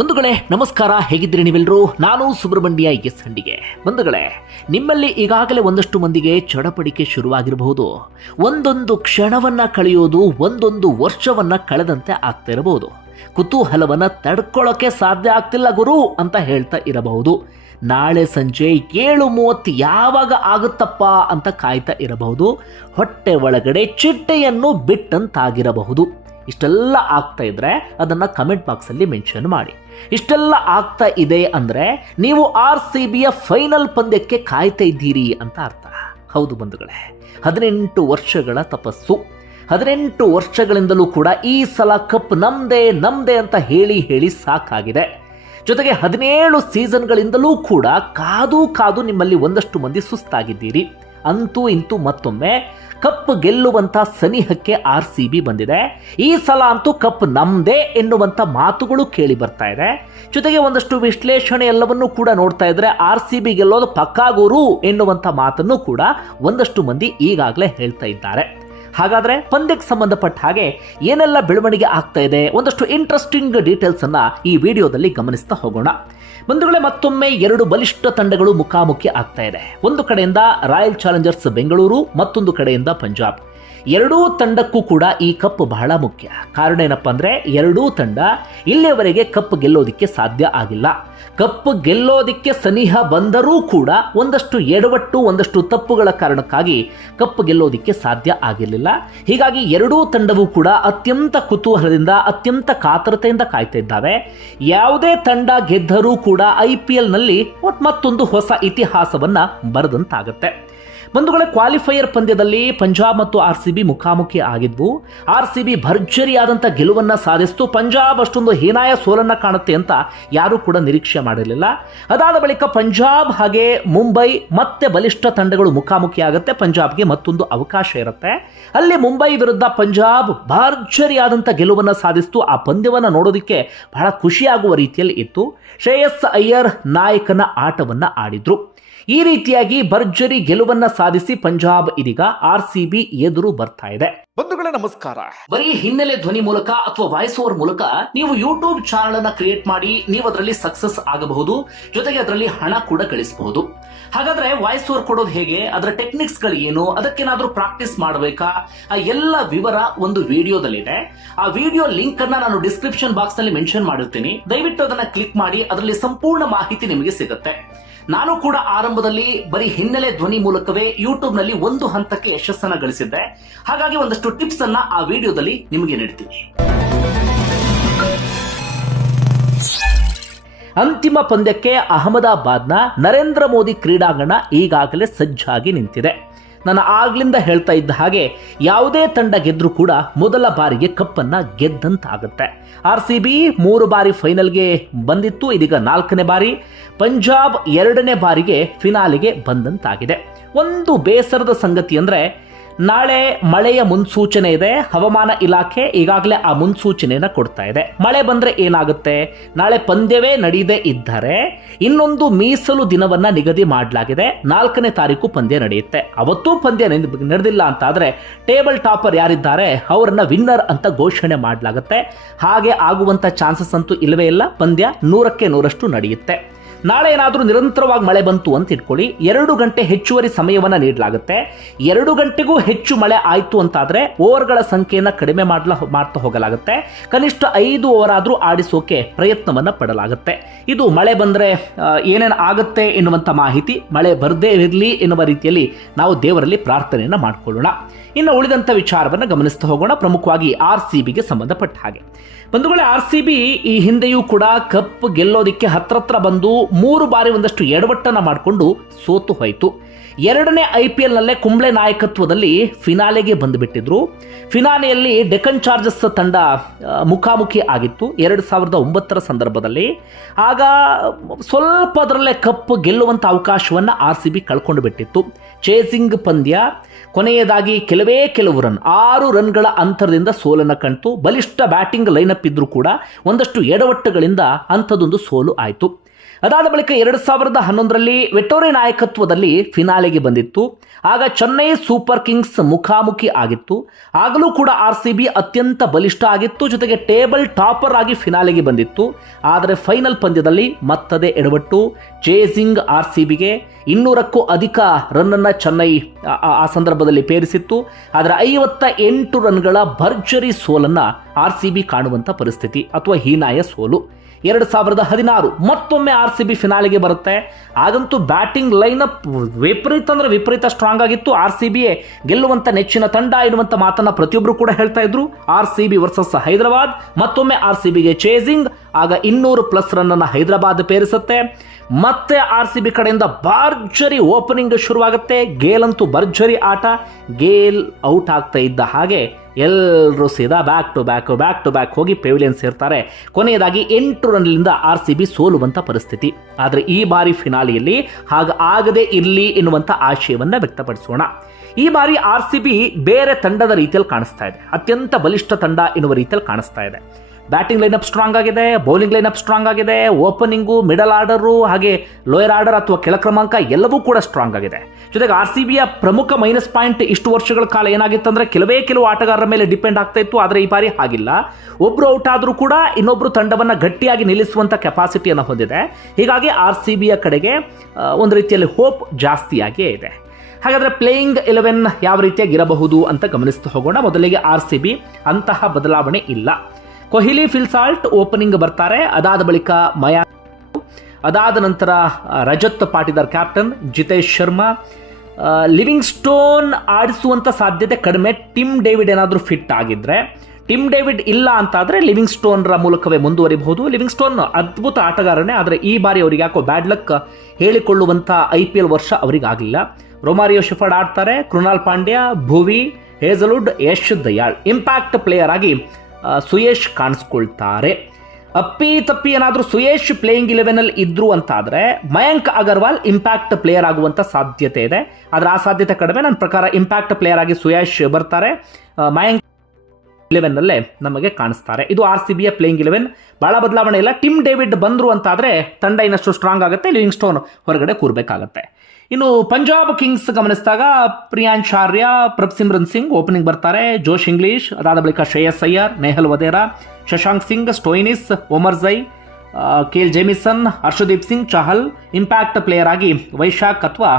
ಬಂಧುಗಳೇ, ನಮಸ್ಕಾರ. ಹೇಗಿದ್ದೀರಿ ನೀವೆಲ್ಲರೂ ನಾನು ಸುಬ್ರಹ್ಮಣ್ಯ ಎಸ್ ಹಂಡಿಗೆ. ಬಂಧುಗಳೇ, ನಿಮ್ಮಲ್ಲಿ ಈಗಾಗಲೇ ಒಂದಷ್ಟು ಮಂದಿಗೆ ಚಡಪಡಿಕೆ ಶುರುವಾಗಿರಬಹುದು. ಒಂದೊಂದು ಕ್ಷಣವನ್ನ ಕಳೆಯೋದು, ಒಂದೊಂದು ವರ್ಷವನ್ನ ಕಳೆದಂತೆ ಆಗ್ತಾ ಇರಬಹುದು. ಕುತೂಹಲವನ್ನ ತಡ್ಕೊಳ್ಳೋಕೆ ಸಾಧ್ಯ ಆಗ್ತಿಲ್ಲ ಗುರು ಅಂತ ಹೇಳ್ತಾ ಇರಬಹುದು. ನಾಳೆ ಸಂಜೆ ಏಳು ಮೂವತ್ತು ಯಾವಾಗ ಆಗುತ್ತಪ್ಪ ಅಂತ ಕಾಯ್ತಾ ಇರಬಹುದು. ಹೊಟ್ಟೆ ಒಳಗಡೆ ಚಿಟ್ಟೆಯನ್ನು ಬಿಟ್ಟಂತಾಗಿರಬಹುದು. ಇಷ್ಟೆಲ್ಲ ಆಗ್ತಾ ಇದ್ರೆ ಅದನ್ನು ಕಮೆಂಟ್ ಬಾಕ್ಸಲ್ಲಿ ಮೆನ್ಷನ್ ಮಾಡಿ. ಇಷ್ಟೆಲ್ಲ ಆಗ್ತಾ ಇದೆ ಅಂದರೆ ನೀವು ಆರ್ ಸಿ ಬಿಯ ಫೈನಲ್ ಪಂದ್ಯಕ್ಕೆ ಕಾಯ್ತಾ ಇದ್ದೀರಿ ಅಂತ ಅರ್ಥ. ಹೌದು ಬಂಧುಗಳೇ, ಹದಿನೆಂಟು ವರ್ಷಗಳ ತಪಸ್ಸು. ಹದಿನೆಂಟು ವರ್ಷಗಳಿಂದಲೂ ಕೂಡ ಈ ಸಲ ಕಪ್ ನಮ್ದೇ ನಮ್ದೇ ಅಂತ ಹೇಳಿ ಹೇಳಿ ಸಾಕಾಗಿದೆ. ಜೊತೆಗೆ ಹದಿನೇಳು ಸೀಸನ್ಗಳಿಂದಲೂ ಕೂಡ ಕಾದು ಕಾದು ನಿಮ್ಮಲ್ಲಿ ಒಂದಷ್ಟು ಮಂದಿ ಸುಸ್ತಾಗಿದ್ದೀರಿ. ಅಂತೂ ಇಂತೂ ಮತ್ತೊಮ್ಮೆ ಕಪ್ ಗೆಲ್ಲುವಂತ ಸನಿಹಕ್ಕೆ ಆರ್ ಸಿ ಬಿ ಬಂದಿದೆ. ಈ ಸಲ ಅಂತೂ ಕಪ್ ನಮ್ದೇ ಎನ್ನುವಂಥ ಮಾತುಗಳು ಕೇಳಿ ಬರ್ತಾ ಇದೆ. ಜೊತೆಗೆ ಒಂದಷ್ಟು ವಿಶ್ಲೇಷಣೆ ಎಲ್ಲವನ್ನೂ ಕೂಡ ನೋಡ್ತಾ ಇದ್ರೆ ಆರ್ ಸಿ ಬಿ ಗೆಲ್ಲೋದು ಪಕ್ಕಾಗೋರು ಎನ್ನುವಂಥ ಮಾತನ್ನು ಕೂಡ ಒಂದಷ್ಟು ಮಂದಿ ಈಗಾಗಲೇ ಹೇಳ್ತಾ ಇದ್ದಾರೆ. ಹಾಗಾದ್ರೆ ಪಂದ್ಯಕ್ಕೆ ಸಂಬಂಧಪಟ್ಟ ಹಾಗೆ ಏನೆಲ್ಲ ಬೆಳವಣಿಗೆ ಆಗ್ತಾ ಇದೆ, ಒಂದಷ್ಟು ಇಂಟ್ರೆಸ್ಟಿಂಗ್ ಡೀಟೇಲ್ಸನ್ನು ಈ ವಿಡಿಯೋದಲ್ಲಿ ಗಮನಿಸ್ತಾ ಹೋಗೋಣ. ಬಂಧುಗಳೇ, ಮತ್ತೊಮ್ಮೆ ಎರಡು ಬಲಿಷ್ಠ ತಂಡಗಳು ಮುಖಾಮುಖಿ ಆಗ್ತಾ ಇದೆ. ಒಂದು ಕಡೆಯಿಂದ ರಾಯಲ್ ಚಾಲೆಂಜರ್ಸ್ ಬೆಂಗಳೂರು, ಮತ್ತೊಂದು ಕಡೆಯಿಂದ ಪಂಜಾಬ್. ಎರಡೂ ತಂಡಕ್ಕೂ ಕೂಡ ಈ ಕಪ್ ಬಹಳ ಮುಖ್ಯ. ಕಾರಣ ಏನಪ್ಪ ಅಂದರೆ ಎರಡೂ ತಂಡ ಇಲ್ಲಿಯವರೆಗೆ ಕಪ್ ಗೆಲ್ಲೋದಿಕ್ಕೆ ಸಾಧ್ಯ ಆಗಿಲ್ಲ. ಕಪ್ ಗೆಲ್ಲೋದಿಕ್ಕೆ ಸನಿಹ ಬಂದರೂ ಕೂಡ ಒಂದಷ್ಟು ಎಡವಟ್ಟು, ಒಂದಷ್ಟು ತಪ್ಪುಗಳ ಕಾರಣಕ್ಕಾಗಿ ಕಪ್ ಗೆಲ್ಲೋದಿಕ್ಕೆ ಸಾಧ್ಯ ಆಗಿರಲಿಲ್ಲ. ಹೀಗಾಗಿ ಎರಡೂ ತಂಡವೂ ಕೂಡ ಅತ್ಯಂತ ಕುತೂಹಲದಿಂದ, ಅತ್ಯಂತ ಕಾತರತೆಯಿಂದ ಕಾಯ್ತಾ ಇದ್ದಾವೆ. ಯಾವುದೇ ತಂಡ ಗೆದ್ದರೂ ಕೂಡ ಐ ಪಿ ಎಲ್ನಲ್ಲಿ ಮತ್ತೊಂದು ಹೊಸ ಇತಿಹಾಸವನ್ನ ಬರೆದಂತಾಗತ್ತೆ. ಬಂಧುಗಳೇ ಕ್ವಾಲಿಫೈಯರ್ ಪಂದ್ಯದಲ್ಲಿ ಪಂಜಾಬ್ ಮತ್ತು ಆರ್ ಸಿ ಬಿ ಮುಖಾಮುಖಿ ಆಗಿದ್ವು. ಆರ್ ಸಿ ಬಿ ಭರ್ಜರಿಯಾದಂಥ ಗೆಲುವನ್ನ ಸಾಧಿಸಿತು. ಪಂಜಾಬ್ ಅಷ್ಟೊಂದು ಹೀನಾಯ ಸೋಲನ್ನ ಕಾಣುತ್ತೆ ಅಂತ ಯಾರೂ ಕೂಡ ನಿರೀಕ್ಷೆ ಮಾಡಿರಲಿಲ್ಲ. ಅದಾದ ಬಳಿಕ ಪಂಜಾಬ್ ಹಾಗೆ ಮುಂಬೈ ಮತ್ತೆ ಬಲಿಷ್ಠ ತಂಡಗಳು ಮುಖಾಮುಖಿ ಆಗುತ್ತೆ. ಪಂಜಾಬ್ಗೆ ಮತ್ತೊಂದು ಅವಕಾಶ ಇರುತ್ತೆ. ಅಲ್ಲಿ ಮುಂಬೈ ವಿರುದ್ಧ ಪಂಜಾಬ್ ಭರ್ಜರಿಯಾದಂಥ ಗೆಲುವನ್ನ ಸಾಧಿಸಿತು. ಆ ಪಂದ್ಯವನ್ನು ನೋಡೋದಕ್ಕೆ ಬಹಳ ಖುಷಿಯಾಗುವ ರೀತಿಯಲ್ಲಿ ಇತ್ತು. ಶ್ರೇಯಸ್ ಅಯ್ಯರ್ ನಾಯಕನ ಆಟವನ್ನು ಆಡಿದ್ರು. ಈ ರೀತಿಯಾಗಿ ಭರ್ಜರಿ ಗೆಲುವನ್ನ ಸಾಧಿಸಿ ಪಂಜಾಬ್ ಇದೀಗ ಆರ್ ಸಿ ಬಿ ಎದುರು ಬರ್ತಾ ಇದೆ. ಬಂಧುಗಳ ನಮಸ್ಕಾರ. ಬರೀ ಹಿನ್ನೆಲೆ ಧ್ವನಿ ಮೂಲಕ ಅಥವಾ ವಾಯ್ಸ್ ಓವರ್ ಮೂಲಕ ನೀವು ಯೂಟ್ಯೂಬ್ ಚಾನಲ್ ಅನ್ನ ಕ್ರಿಯೇಟ್ ಮಾಡಿ ನೀವು ಅದರಲ್ಲಿ ಸಕ್ಸಸ್ ಆಗಬಹುದು ಜೊತೆಗೆ ಅದರಲ್ಲಿ ಹಣ ಕೂಡ ಗಳಿಸಬಹುದು. ಹಾಗಾದ್ರೆ ವಾಯ್ಸ್ ಓವರ್ ಕೊಡೋದು ಹೇಗೆ? ಅದರ ಟೆಕ್ನಿಕ್ಸ್ಗಳು ಏನು? ಅದಕ್ಕೇನಾದ್ರೂ ಪ್ರಾಕ್ಟೀಸ್ ಮಾಡಬೇಕಾ? ಆ ಎಲ್ಲ ವಿವರ ಒಂದು ವಿಡಿಯೋದಲ್ಲಿದೆ. ಆ ವಿಡಿಯೋ ಲಿಂಕ್ ಅನ್ನ ನಾನು ಡಿಸ್ಕ್ರಿಪ್ಷನ್ ಬಾಕ್ಸ್ನಲ್ಲಿ ಮೆನ್ಷನ್ ಮಾಡಿರ್ತೀನಿ. ದಯವಿಟ್ಟು ಅದನ್ನ ಕ್ಲಿಕ್ ಮಾಡಿ ಅದರಲ್ಲಿ ಸಂಪೂರ್ಣ ಮಾಹಿತಿ ನಿಮಗೆ ಸಿಗುತ್ತೆ. ನಾನು ಕೂಡ ಆರಂಭದಲ್ಲಿ ಬರೀ ಹಿನ್ನೆಲೆ ಧ್ವನಿ ಮೂಲಕವೇ ಯೂಟ್ಯೂಬ್ನಲ್ಲಿ ಒಂದು ಹಂತಕ್ಕೆ ಯಶಸ್ಸನ್ನ ಗಳಿಸಿದ್ದೆ. ಹಾಗಾಗಿ ಒಂದಷ್ಟು ಟಿಪ್ಸ್ ಅನ್ನ ಆ ವಿಡಿಯೋದಲ್ಲಿ ನಿಮಗೆ ನೀಡ್ತೀನಿ. ಅಂತಿಮ ಪಂದ್ಯಕ್ಕೆ ಅಹಮದಾಬಾದ್ನ ನರೇಂದ್ರ ಮೋದಿ ಕ್ರೀಡಾಂಗಣ ಈಗಾಗಲೇ ಸಜ್ಜಾಗಿ ನಿಂತಿದೆ. ನಾನು ಆಗ್ಲಿಂದ ಹೇಳ್ತಾ ಇದ್ದ ಹಾಗೆ ಯಾವುದೇ ತಂಡ ಗೆದ್ರೂ ಕೂಡ ಮೊದಲ ಬಾರಿಗೆ ಕಪ್ಪನ್ನು ಗೆದ್ದಂತಾಗುತ್ತೆ. ಆರ್ ಸಿ ಬಿ ಮೂರು ಬಾರಿ ಫೈನಲ್ಗೆ ಬಂದಿತ್ತು, ಇದೀಗ ನಾಲ್ಕನೇ ಬಾರಿ. ಪಂಜಾಬ್ ಎರಡನೇ ಬಾರಿಗೆ ಫಿನಾಲಿಗೆ ಬಂದಂತಾಗಿದೆ. ಒಂದು ಬೇಸರದ ಸಂಗತಿ ಅಂದ್ರೆ ನಾಳೆ ಮಳೆಯ ಮುನ್ಸೂಚನೆ ಇದೆ. ಹವಾಮಾನ ಇಲಾಖೆ ಈಗಾಗಲೇ ಆ ಮುನ್ಸೂಚನೆಯನ್ನು ಕೊಡ್ತಾ ಇದೆ. ಮಳೆ ಬಂದ್ರೆ ಏನಾಗುತ್ತೆ? ನಾಳೆ ಪಂದ್ಯವೇ ನಡೆಯದೇ ಇದ್ದರೆ ಇನ್ನೊಂದು ಮೀಸಲು ದಿನವನ್ನ ನಿಗದಿ ಮಾಡಲಾಗಿದೆ. ನಾಲ್ಕನೇ ತಾರೀಕು ಪಂದ್ಯ ನಡೆಯುತ್ತೆ. ಅವತ್ತೂ ಪಂದ್ಯ ನಡೆದಿಲ್ಲ ಅಂತ ಆದ್ರೆ ಟೇಬಲ್ ಟಾಪರ್ ಯಾರಿದ್ದಾರೆ? ಅವರನ್ನು ವಿನ್ನರ್ ಅಂತ ಘೋಷಣೆ ಮಾಡಲಾಗುತ್ತೆ. ಹಾಗೆ ಆಗುವಂತ ಚಾನ್ಸಸ್ ಅಂತೂ ಇಲ್ಲವೇ ಇಲ್ಲ. ಪಂದ್ಯ ನೂರಕ್ಕೆ ನೂರಷ್ಟು ನಡೆಯುತ್ತೆ. ನಾಳೆ ಏನಾದರೂ ನಿರಂತರವಾಗಿ ಮಳೆ ಬಂತು ಅಂತ ಇಟ್ಕೊಳ್ಳಿ. ಎರಡು ಗಂಟೆ ಹೆಚ್ಚುವರಿ ಸಮಯವನ್ನು ನೀಡಲಾಗುತ್ತೆ. ಎರಡು ಗಂಟೆಗೂ ಹೆಚ್ಚು ಮಳೆ ಆಯಿತು ಅಂತಾದರೆ ಓವರ್ಗಳ ಸಂಖ್ಯೆಯನ್ನು ಕಡಿಮೆ ಮಾಡಲ, ಮಾಡ್ತಾ ಹೋಗಲಾಗುತ್ತೆ. ಕನಿಷ್ಠ ಐದು ಓವರ್ ಆದರೂ ಆಡಿಸೋಕೆ ಪ್ರಯತ್ನವನ್ನು ಪಡಲಾಗುತ್ತೆ. ಇದು ಮಳೆ ಬಂದರೆ ಏನೇನು ಆಗುತ್ತೆ ಎನ್ನುವಂಥ ಮಾಹಿತಿ ಮಳೆ ಬರದೇ ಇರಲಿ ಎನ್ನುವ ರೀತಿಯಲ್ಲಿ ನಾವು ದೇವರಲ್ಲಿ ಪ್ರಾರ್ಥನೆಯನ್ನು ಮಾಡ್ಕೊಳ್ಳೋಣ. ಇನ್ನು ಉಳಿದಂಥ ವಿಚಾರವನ್ನು ಗಮನಿಸ್ತಾ ಹೋಗೋಣ. ಪ್ರಮುಖವಾಗಿ ಆರ್ ಸಿ ಬಿಗೆ ಸಂಬಂಧಪಟ್ಟ ಹಾಗೆ. ಬಂಧುಗಳೇ ಆರ್ ಸಿ ಬಿ ಈ ಹಿಂದೆಯೂ ಕೂಡ ಕಪ್ ಗೆಲ್ಲೋದಿಕ್ಕೆ ಹತ್ರ ಬಂದು ಮೂರು ಬಾರಿ ಒಂದಷ್ಟು ಎಡವಟ್ಟನ್ನು ಮಾಡಿಕೊಂಡು ಸೋತು ಹೋಯಿತು. ಎರಡನೇ ಐ ಪಿ ಎಲ್ನಲ್ಲೇ ಕುಂಬ್ಳೆ ನಾಯಕತ್ವದಲ್ಲಿ ಫಿನಾಲೆಗೆ ಬಂದುಬಿಟ್ಟಿದ್ರು. ಫಿನಾಲೆಯಲ್ಲಿ ಡೆಕನ್ ಚಾರ್ಜಸ್ ತಂಡ ಮುಖಾಮುಖಿ ಆಗಿತ್ತು ಎರಡು ಸಾವಿರದ ಒಂಬತ್ತರ ಸಂದರ್ಭದಲ್ಲಿ. ಆಗ ಸ್ವಲ್ಪ ಅದರಲ್ಲೇ ಕಪ್ ಗೆಲ್ಲುವಂಥ ಅವಕಾಶವನ್ನು ಆರ್ ಸಿ ಬಿ ಕಳ್ಕೊಂಡು ಬಿಟ್ಟಿತ್ತು ಚೇಸಿಂಗ್ ಪಂದ್ಯ. ಕೊನೆಯದಾಗಿ ಕೆಲವೇ ಕೆಲವು ರನ್. ಆರು ರನ್ಗಳ ಅಂತರದಿಂದ ಸೋಲನ್ನು ಕಣ್ತು ಬಲಿಷ್ಠ ಬ್ಯಾಟಿಂಗ್ ಲೈನಪ್ ಇದ್ದರೂ ಕೂಡ ಒಂದಷ್ಟು ಎಡವಟ್ಟುಗಳಿಂದ ಅಂಥದ್ದೊಂದು ಸೋಲು ಆಯಿತು. ಅದಾದ ಬಳಿಕ ಎರಡು ಸಾವಿರದ ಹನ್ನೊಂದರಲ್ಲಿ ವೆಟೋರಿ ನಾಯಕತ್ವದಲ್ಲಿ ಫಿನಾಲೆಗೆ ಬಂದಿತ್ತು. ಆಗ ಚೆನ್ನೈ ಸೂಪರ್ ಕಿಂಗ್ಸ್ ಮುಖಾಮುಖಿ ಆಗಿತ್ತು. ಆಗಲೂ ಕೂಡ ಆರ್ ಸಿ ಬಿ ಅತ್ಯಂತ ಬಲಿಷ್ಠ ಆಗಿತ್ತು. ಜೊತೆಗೆ ಟೇಬಲ್ ಟಾಪರ್ ಆಗಿ ಫಿನಾಲೆಗೆ ಬಂದಿತ್ತು. ಆದರೆ ಫೈನಲ್ ಪಂದ್ಯದಲ್ಲಿ ಮತ್ತದೇ ಎಡವಟ್ಟು. ಚೇಸಿಂಗ್ ಆರ್ ಸಿ ಬಿಗೆ ಇನ್ನೂರಕ್ಕೂ ಅಧಿಕ ರನ್ನನ್ನು ಚೆನ್ನೈ ಆ- ಸಂದರ್ಭದಲ್ಲಿ ಪೇರಿಸಿತ್ತು. ಆದರೆ ಐವತ್ತ ಎಂಟು ರನ್ಗಳ ಭರ್ಜರಿ ಸೋಲನ್ನು ಆರ್ ಸಿ ಬಿ ಕಾಣುವಂಥ ಪರಿಸ್ಥಿತಿ ಅಥವಾ ಹೀನಾಯ ಸೋಲು. ಎರಡು ಸಾವಿರದ ಹದಿನಾರು. ಮತ್ತೊಮ್ಮೆ ಆರ್ ಸಿ ಬಿ ಫಿನಾಲಿಗೆ ಬರುತ್ತೆ. ಆಗಂತೂ ಬ್ಯಾಟಿಂಗ್ ಲೈನಪ್ ವಿಪರೀತ ಅಂದ್ರೆ ವಿಪರೀತ ಸ್ಟ್ರಾಂಗ್ ಆಗಿತ್ತು. ಆರ್ ಸಿ ಬಿ ಗೆಲ್ಲುವಂತ ನೆಚ್ಚಿನ ತಂಡ ಎನ್ನುವಂತ ಮಾತನ್ನ ಪ್ರತಿಯೊಬ್ಬರು ಕೂಡ ಹೇಳ್ತಾ ಇದ್ರು. R C B versus Hyderabad. ಮತ್ತೊಮ್ಮೆ ಆರ್ ಸಿ ಬಿಗೆ ಚೇಸಿಂಗ್ ಆಗ ಇನ್ನೂರು ಪ್ಲಸ್ ರನ್ನನ್ನು ಹೈದರಾಬಾದ್ ಪೇರಿಸುತ್ತೆ. ಮತ್ತೆ ಆರ್ ಸಿ ಬಿ ಕಡೆಯಿಂದ ಭರ್ಜರಿ ಓಪನಿಂಗ್ ಶುರುವಾಗುತ್ತೆ. ಗೇಲ್ ಅಂತೂ ಭರ್ಜರಿ ಆಟ. ಗೇಲ್ ಔಟ್ ಆಗ್ತಾ ಇದ್ದ ಹಾಗೆ ಎಲ್ಲರೂ ಸೀದಾ back to back back to back ಹೋಗಿ ಪೆವಿಲಿಯನ್ ಸೇರ್ತಾರೆ. ಕೊನೆಯದಾಗಿ ಎಂಟು ರನ್ನಿಂದ ಆರ್ ಸಿ ಬಿ ಸೋಲುವಂತ ಪರಿಸ್ಥಿತಿ. ಆದರೆ ಈ ಬಾರಿ ಫಿನಾಲಿಯಲ್ಲಿ ಹಾಗ ಆಗದೆ ಇರಲಿ ಎನ್ನುವಂಥ ಆಶಯವನ್ನು ವ್ಯಕ್ತಪಡಿಸೋಣ. ಈ ಬಾರಿ ಆರ್ ಸಿ ಬಿ ಬೇರೆ ತಂಡದ ರೀತಿಯಲ್ಲಿ ಕಾಣಿಸ್ತಾ ಇದೆ. ಅತ್ಯಂತ ಬಲಿಷ್ಠ ತಂಡ ಎನ್ನುವ ರೀತಿಯಲ್ಲಿ ಕಾಣಿಸ್ತಾ ಇದೆ. ಬ್ಯಾಟಿಂಗ್ ಲೈನಪ್ ಸ್ಟ್ರಾಂಗ್ ಆಗಿದೆ ಬೌಲಿಂಗ್ ಲೈನಪ್ ಸ್ಟ್ರಾಂಗ್ ಆಗಿದೆ ಓಪನಿಂಗು ಮಿಡಲ್ ಆರ್ಡರು ಹಾಗೆ ಲೋಯರ್ ಆರ್ಡರ್ ಅಥವಾ ಕೆಳ ಕ್ರಮಾಂಕ ಎಲ್ಲವೂ ಕೂಡ ಸ್ಟ್ರಾಂಗ್ ಆಗಿದೆ. ಜೊತೆಗೆ ಆರ್ ಸಿ ಬಿಯ ಪ್ರಮುಖ ಮೈನಸ್ ಪಾಯಿಂಟ್ ಇಷ್ಟು ವರ್ಷಗಳ ಕಾಲ ಏನಾಗಿತ್ತಂದ್ರೆ ಕೆಲವೇ ಕೆಲವು ಆಟಗಾರರ ಮೇಲೆ ಡಿಪೆಂಡ್ ಆಗ್ತಾ ಇತ್ತು, ಆದರೆ ಈ ಬಾರಿ ಹಾಗಿಲ್ಲ. ಒಬ್ರು ಔಟ್ ಆದರೂ ಕೂಡ ಇನ್ನೊಬ್ಬರು ತಂಡವನ್ನು ಗಟ್ಟಿಯಾಗಿ ನಿಲ್ಲಿಸುವಂಥ ಕೆಪಾಸಿಟಿಯನ್ನು ಹೊಂದಿದೆ. ಹೀಗಾಗಿ ಆರ್ ಸಿ ಬಿಯ ಕಡೆಗೆ ಒಂದು ರೀತಿಯಲ್ಲಿ ಹೋಪ್ ಜಾಸ್ತಿಯಾಗಿಯೇ ಇದೆ. ಹಾಗಾದರೆ ಪ್ಲೇಯಿಂಗ್ ಎಲೆವೆನ್ ಯಾವ ರೀತಿಯಾಗಿ ಇರಬಹುದು ಅಂತ ಗಮನಿಸ್ತಾ ಹೋಗೋಣ. ಮೊದಲಿಗೆ ಆರ್ ಸಿ ಬಿ ಅಂತಹ ಬದಲಾವಣೆ ಇಲ್ಲ. ಕೊಹ್ಲಿ ಫಿಲ್ಸಾಲ್ಟ್ ಓಪನಿಂಗ್ ಬರ್ತಾರೆ. ಅದಾದ ಬಳಿಕ ಮಯಾ ಅದಾದ ನಂತರ Rajat Patidar captain Jitesh Sharma Livingstone ಆಡಿಸುವಂತ ಸಾಧ್ಯತೆ ಕಡಿಮೆ. ಟಿಮ್ ಡೇವಿಡ್ ಏನಾದರೂ ಫಿಟ್ ಆಗಿದ್ರೆ, ಟಿಮ್ ಡೇವಿಡ್ ಇಲ್ಲ ಅಂತಾದ್ರೆ ಲಿವಿಂಗ್ ಸ್ಟೋನ್ರ ಮೂಲಕವೇ ಮುಂದುವರಿಬಹುದು. ಲಿವಿಂಗ್ ಸ್ಟೋನ್ ಅದ್ಭುತ ಆಟಗಾರನೇ, ಆದರೆ ಈ ಬಾರಿ ಅವರಿಗೆ ಯಾಕೋ ಬ್ಯಾಡ್ ಲಕ್ ಹೇಳಿಕೊಳ್ಳುವಂಥ ಐ ಪಿ ಎಲ್ ವರ್ಷ ಅವರಿಗಾಗಲಿಲ್ಲ ರೊಮಾರಿಯೋ ಶಿಫರ್ಡ್ ಆಡ್ತಾರೆ. Krunal Pandya, Bhuvi, Hazlewood, Yash Dayal. Impact player ಆಗಿ ಸುಯೇಶ್ ಕಾಣಿಸ್ಕೊಳ್ತಾರೆ. ಅಪ್ಪಿ ತಪ್ಪಿ ಏನಾದರೂ ಸುಯೇಶ್ ಪ್ಲೇಯಿಂಗ್ ಇಲೆವೆನಲ್ಲಿ ಇದ್ರು ಆದರೆ ಮಯಾಂಕ್ ಅಗರ್ವಾಲ್ ಇಂಪ್ಯಾಕ್ಟ್ ಪ್ಲೇಯರ್ ಆಗುವಂಥ ಸಾಧ್ಯತೆ ಇದೆ. ಆದರೆ ಆ ಸಾಧ್ಯತೆ ಕಡಿಮೆ. ನನ್ನ ಪ್ರಕಾರ ಇಂಪ್ಯಾಕ್ಟ್ ಪ್ಲೇಯರ್ ಆಗಿ ಸುಯೇಶ್ ಬರ್ತಾರೆ. ಮಯಾಂಕ್ ಇಲೆವೆನ್ನಲ್ಲೇ ನಮಗೆ ಕಾಣಿಸ್ತಾರೆ. ಇದು ಆರ್ ಸಿ ಬಿಯ ಪ್ಲೇಯಿಂಗ್ ಇಲೆವೆನ್ ಭಾಳ ಬದಲಾವಣೆ ಇಲ್ಲ. ಟಿಮ್ ಡೇವಿಡ್ ಬಂದರು ಅಂತಾದರೆ ತಂಡ ಇನ್ನಷ್ಟು ಸ್ಟ್ರಾಂಗ್ ಆಗುತ್ತೆ. ಲಿವಿಂಗ್ ಸ್ಟೋನ್ ಹೊರಗಡೆ ಕೂರ್ಬೇಕಾಗತ್ತೆ. ಇನ್ನು ಪಂಜಾಬ್ ಕಿಂಗ್ಸ್ ಗಮನಿಸಿದಾಗ ಪ್ರಿಯಾಂಶ್ ಆರ್ಯ ಪ್ರಭ್ಸಿಮ್ರನ್ ಸಿಂಗ್ ಓಪನಿಂಗ್ ಬರ್ತಾರೆ. ಜೋಶ್ ಇಂಗ್ಲಿಷ್, ಅದಾದ ಬಳಿಕ Shreyas Iyer, Nehal ವದೇರಾ, Shashank Singh, Stoinis, Omarzai Kyle Jamieson, Arshdeep Singh, Chahal impact player ಆಗಿ ವೈಶಾಖ್ ಅಥವಾ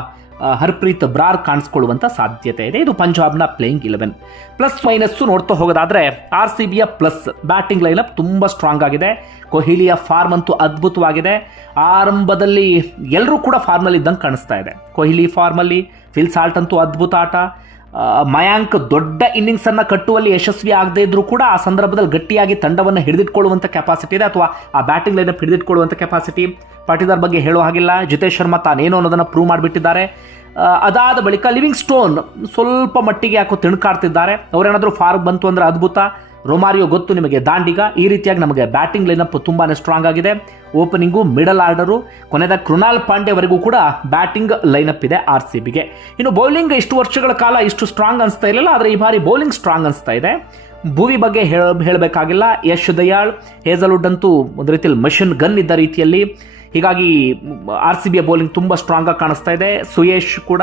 ಹರ್ಪ್ರೀತ್ ಬ್ರಾರ್ ಕಾಣಿಸ್ಕೊಳ್ಳುವಂತ ಸಾಧ್ಯತೆ ಇದೆ. ಇದು ಪಂಜಾಬ್ನ ಪ್ಲೇಯಿಂಗ್ ಇಲೆವೆನ್ ಪ್ಲಸ್ ಮೈನಸ್ಸು ನೋಡ್ತಾ ಹೋಗೋದಾದ್ರೆ ಆರ್ ಸಿ ಬಿಯ ಪ್ಲಸ್ ಬ್ಯಾಟಿಂಗ್ ಲೈನಪ್ ತುಂಬ ಸ್ಟ್ರಾಂಗ್ ಆಗಿದೆ. ಕೊಹ್ಲಿಯ ಫಾರ್ಮ್ ಅಂತೂ ಅದ್ಭುತವಾಗಿದೆ. ಆರಂಭದಲ್ಲಿ ಎಲ್ಲರೂ ಕೂಡ ಫಾರ್ಮಲ್ಲಿ ಇದ್ದಂಗೆ ಕಾಣಿಸ್ತಾ ಇದೆ. ಕೊಹ್ಲಿ ಫಾರ್ಮಲ್ಲಿ ಫಿಲ್ ಸಾಲ್ಟ್ ಅಂತೂ ಅದ್ಭುತ ಆಟ. ಮಯಾಂಕ್ ದೊಡ್ಡ ಇನ್ನಿಂಗ್ಸ್ ಅನ್ನ ಕಟ್ಟುವಲ್ಲಿ ಯಶಸ್ವಿ ಆಗದೇ ಇದ್ರೂ ಕೂಡ ಆ ಸಂದರ್ಭದಲ್ಲಿ ಗಟ್ಟಿಯಾಗಿ ತಂಡವನ್ನು ಹಿಡಿದಿಟ್ಕೊಳ್ಳುವಂತ ಕೆಪಾಸಿಟಿ ಇದೆ ಅಥವಾ ಆ ಬ್ಯಾಟಿಂಗ್ ಲೈನಪ್ ಹಿಡಿದಿಟ್ಕೊಳ್ಳುವಂತ ಕೆಪಾಸಿಟಿ ಪಾಟೀದಾರ್ ಬಗ್ಗೆ ಹೇಳೋ ಹಾಗಿಲ್ಲ. ಜಿತೇಶ್ ಶರ್ಮಾ ತಾನೇನು ಅನ್ನೋದನ್ನ ಪ್ರೂವ್ ಮಾಡಿಬಿಟ್ಟಿದ್ದಾರೆ. ಅದಾದ ಬಳಿಕ ಲಿವಿಂಗ್ ಸ್ಟೋನ್ ಸ್ವಲ್ಪ ಮಟ್ಟಿಗೆ ಯಾಕೋ ತಿಣ್ಕಾಡ್ತಿದ್ದಾರೆ. ಅವ್ರೇನಾದರೂ ಫಾರ್ಮ್ ಬಂತು ಅಂದ್ರೆ ಅದ್ಭುತ. ರೊಮಾರಿಯೋ ಗೊತ್ತು ನಿಮಗೆ ದಾಂಡಿಗ. ಈ ರೀತಿಯಾಗಿ ನಮಗೆ ಬ್ಯಾಟಿಂಗ್ ಲೈನಪ್ ತುಂಬಾ ಸ್ಟ್ರಾಂಗ್ ಆಗಿದೆ. ಓಪನಿಂಗು ಮಿಡಲ್ ಆರ್ಡರು ಕೊನೆದ ಕೃಣಾಲ್ ಪಾಂಡೆವರೆಗೂ ಕೂಡ ಬ್ಯಾಟಿಂಗ್ ಲೈನಪ್ ಇದೆ ಆರ್ ಸಿ ಬಿಗೆ ಇನ್ನು ಬೌಲಿಂಗ್ ಇಷ್ಟು ವರ್ಷಗಳ ಕಾಲ ಇಷ್ಟು ಸ್ಟ್ರಾಂಗ್ ಅನಿಸ್ತಾ ಇರಲಿಲ್ಲ, ಆದರೆ ಈ ಬಾರಿ ಬೌಲಿಂಗ್ ಸ್ಟ್ರಾಂಗ್ ಅನಿಸ್ತಾ ಇದೆ. ಭುವಿ ಬಗ್ಗೆ ಹೇಳ ಹೇಳಬೇಕಾಗಿಲ್ಲ. ಯಶ್ ದಯಾಳ್ ಹೇಸಲ್ವುಡ್ ಅಂತೂ ಒಂದು ರೀತಿಯಲ್ಲಿ ಮಷಿನ್ ಗನ್ ಇದ್ದ ರೀತಿಯಲ್ಲಿ ಹೀಗಾಗಿ, ಆರ್ ಸಿ ಬಿಯ ಬೌಲಿಂಗ್ ತುಂಬ ಸ್ಟ್ರಾಂಗ್ ಆಗಿ ಕಾಣಿಸ್ತಾ ಇದೆ. ಸುಯೇಶ್ ಕೂಡ,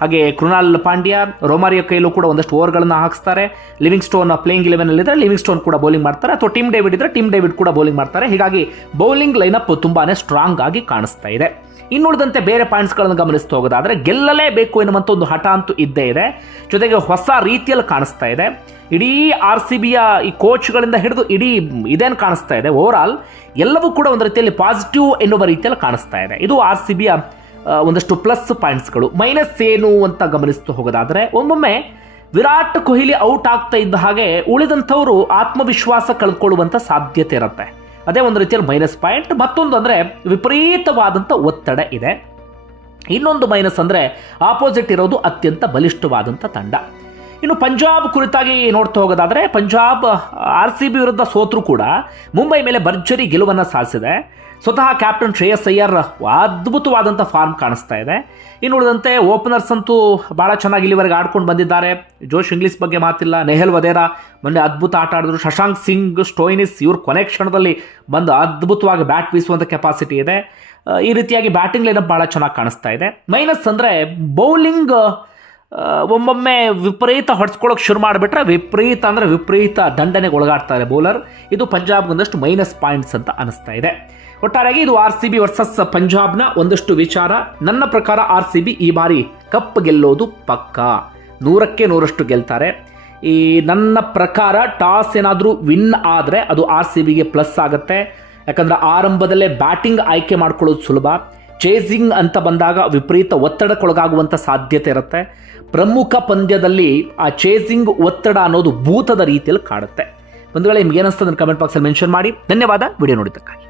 ಹಾಗೆ ಕೃಣಾಲ್ ಪಾಂಡ್ಯ, ರೋಮಾರಿಯ ಕೈಲೂ ಕೂಡ ಒಂದಷ್ಟು ಓವರ್ಗಳನ್ನು ಹಾಕಿಸ್ತಾರೆ. ಲಿವಿಂಗ್ ಸ್ಟೋನ್ ಪ್ಲೇಯಿಂಗ್ ಇಲೆವೆನ್ ಇದ್ರೆ ಲಿವಿಂಗ್ ಸ್ಟೋನ್ ಕೂಡ ಬೌಲಿಂಗ್ ಮಾಡ್ತಾರೆ. ಅಥವಾ ಟೀಮ್ ಡೇವಿಡ್ ಇದ್ರೆ ಟೀಮ್ ಡೇವಿಡ್ ಕೂಡ ಬೌಲಿಂಗ್ ಮಾಡ್ತಾರೆ. ಹೀಗಾಗಿ ಬೌಲಿಂಗ್ ಲೈನಪ್ ತುಂಬಾ ಸ್ಟ್ರಾಂಗ್ ಆಗಿ ಕಾಣಿಸ್ತಾ ಇದೆ. ಇನ್ನುಳಿದಂತೆ ಬೇರೆ ಪಾಯಿಂಟ್ಸ್ಗಳನ್ನು ಗಮನಿಸ್ತಾ ಹೋಗೋದಾದ್ರೆ ಗೆಲ್ಲಲೇಬೇಕು ಎನ್ನುವಂಥ ಒಂದು ಹಠ ಅಂತೂ ಇದ್ದೇ ಇದೆ. ಜೊತೆಗೆ ಹೊಸ ರೀತಿಯಲ್ಲಿ ಕಾಣಿಸ್ತಾ ಇದೆ. ಇಡೀ ಆರ್ ಸಿ ಬಿಯ ಈ ಕೋಚ್ಗಳಿಂದ ಹಿಡಿದು ಇಡೀ ಇದೇನು ಕಾಣಿಸ್ತಾ ಇದೆ? ಓವರ್ ಆಲ್ ಎಲ್ಲವೂ ಕೂಡ ಒಂದು ರೀತಿಯಲ್ಲಿ ಪಾಸಿಟಿವ್ ಎನ್ನುವ ರೀತಿಯಲ್ಲಿ ಕಾಣಿಸ್ತಾ ಇದೆ. ಇದು ಆರ್ ಸಿ ಬಿಯ ಒಂದಷ್ಟು ಪ್ಲಸ್ ಪಾಯಿಂಟ್ಸ್ಗಳು ಮೈನಸ್ ಏನು ಅಂತ ಗಮನಿಸ್ತಾ ಹೋಗೋದಾದರೆ, ಒಮ್ಮೊಮ್ಮೆ ವಿರಾಟ್ ಕೊಹ್ಲಿ ಔಟ್ ಆಗ್ತಾ ಇದ್ದ ಹಾಗೆ ಉಳಿದಂಥವರು ಆತ್ಮವಿಶ್ವಾಸ ಕಳ್ಕೊಳ್ಳುವಂಥ ಸಾಧ್ಯತೆ ಇರುತ್ತೆ. ಅದೇ ಒಂದು ರೀತಿಯಲ್ಲಿ ಮೈನಸ್ ಪಾಯಿಂಟ್ ಮತ್ತೊಂದು ಅಂದರೆ ವಿಪರೀತವಾದಂಥ ಒತ್ತಡ ಇದೆ. ಇನ್ನೊಂದು ಮೈನಸ್ ಅಂದರೆ ಆಪೋಸಿಟ್ ಇರೋದು ಅತ್ಯಂತ ಬಲಿಷ್ಠವಾದಂಥ ತಂಡ. ಇನ್ನು ಪಂಜಾಬ್ ಕುರಿತಾಗಿ ನೋಡ್ತಾ ಹೋಗೋದಾದರೆ, ಪಂಜಾಬ್ ಆರ್ ಸಿ ಬಿ ವಿರುದ್ಧ ಸೋತರೂ ಕೂಡ ಮುಂಬೈ ಮೇಲೆ ಭರ್ಜರಿ ಗೆಲುವನ್ನು ಸಾಧಿಸಿದೆ. ಸ್ವತಃ ಕ್ಯಾಪ್ಟನ್ ಶ್ರೇಯಸ್ ಅಯ್ಯರ್ ಅದ್ಭುತವಾದಂಥ ಫಾರ್ಮ್ ಕಾಣಿಸ್ತಾ ಇದೆ. ಇನ್ನು ಉಳಿದಂತೆ ಓಪನರ್ಸ್ ಅಂತೂ ಭಾಳ ಚೆನ್ನಾಗಿ ಇಲ್ಲಿವರೆಗೆ ಆಡ್ಕೊಂಡು ಬಂದಿದ್ದಾರೆ. ಜೋಶ್ ಇಂಗ್ಲಿಷ್ ಬಗ್ಗೆ ಮಾತಿಲ್ಲ. ನೆಹಲ್ ವದೇರಾ ಮೊನ್ನೆ ಅದ್ಭುತ ಆಟ ಆಡಿದ್ರು. ಶಶಾಂಕ್ ಸಿಂಗ್, ಸ್ಟೋಯ್ನಿಸ್ ಇವ್ರ ಕೊನೆ ಕ್ಷಣದಲ್ಲಿ ಬಂದು ಅದ್ಭುತವಾಗಿ ಬ್ಯಾಟ್ ಬೀಸುವಂಥ ಕೆಪಾಸಿಟಿ ಇದೆ. ಈ ರೀತಿಯಾಗಿ ಬ್ಯಾಟಿಂಗ್ ಲೈನಪ್ ಭಾಳ ಚೆನ್ನಾಗಿ ಕಾಣಿಸ್ತಾ ಇದೆ. ಮೈನಸ್ ಅಂದರೆ ಬೌಲಿಂಗ್ ಒಮ್ಮೊಮ್ಮೆ ವಿಪರೀತ ಹೊಡೆಸ್ಕೊಳ್ಳೋಕೆ ಶುರು ಮಾಡಿಬಿಟ್ರೆ ವಿಪರೀತ ಅಂದರೆ ವಿಪರೀತ ದಂಡನೆಗೆ ಒಳಗಾಡ್ತಾರೆ ಬೌಲರ್. ಇದು ಪಂಜಾಬ್ಗೆ ಒಂದಷ್ಟು ಮೈನಸ್ ಪಾಯಿಂಟ್ಸ್ ಅಂತ ಅನಿಸ್ತಾ ಇದೆ. ಒಟ್ಟಾರೆಯಾಗಿ ಇದು ಆರ್ ಸಿ ಬಿ ವರ್ಸಸ್ ಪಂಜಾಬ್ನ ಒಂದಷ್ಟು ವಿಚಾರ. ನನ್ನ ಪ್ರಕಾರ ಆರ್ ಸಿ ಬಿ ಈ ಬಾರಿ ಕಪ್ ಗೆಲ್ಲೋದು ಪಕ್ಕ. ನೂರಕ್ಕೆ ನೂರಷ್ಟು ಗೆಲ್ತಾರೆ. ಈ ನನ್ನ ಪ್ರಕಾರ ಟಾಸ್ ಏನಾದರೂ ವಿನ್ ಆದರೆ ಅದು ಆರ್ ಸಿ ಬಿಗೆ ಪ್ಲಸ್ ಆಗುತ್ತೆ. ಯಾಕಂದರೆ ಆರಂಭದಲ್ಲೇ ಬ್ಯಾಟಿಂಗ್ ಆಯ್ಕೆ ಮಾಡ್ಕೊಳ್ಳೋದು ಸುಲಭ. ಚೇಸಿಂಗ್ ಅಂತ ಬಂದಾಗ ವಿಪರೀತ ಒತ್ತಡಕ್ಕೊಳಗಾಗುವಂಥ ಸಾಧ್ಯತೆ ಇರುತ್ತೆ. ಪ್ರಮುಖ ಪಂದ್ಯದಲ್ಲಿ ಆ ಚೇಸಿಂಗ್ ಒತ್ತಡ ಅನ್ನೋದು ಭೂತದ ರೀತಿಯಲ್ಲಿ ಕಾಡುತ್ತೆ. ಒಂದು ವೇಳೆ ನಿಮ್ಗೆ ಏನಿಸ್ತದೆ ಕಮೆಂಟ್ ಬಾಕ್ಸಲ್ಲಿ ಮೆನ್ಷನ್ ಮಾಡಿ. ಧನ್ಯವಾದ. ವಿಡಿಯೋ ನೋಡಿದ್ದಕ್ಕಾಗಿ.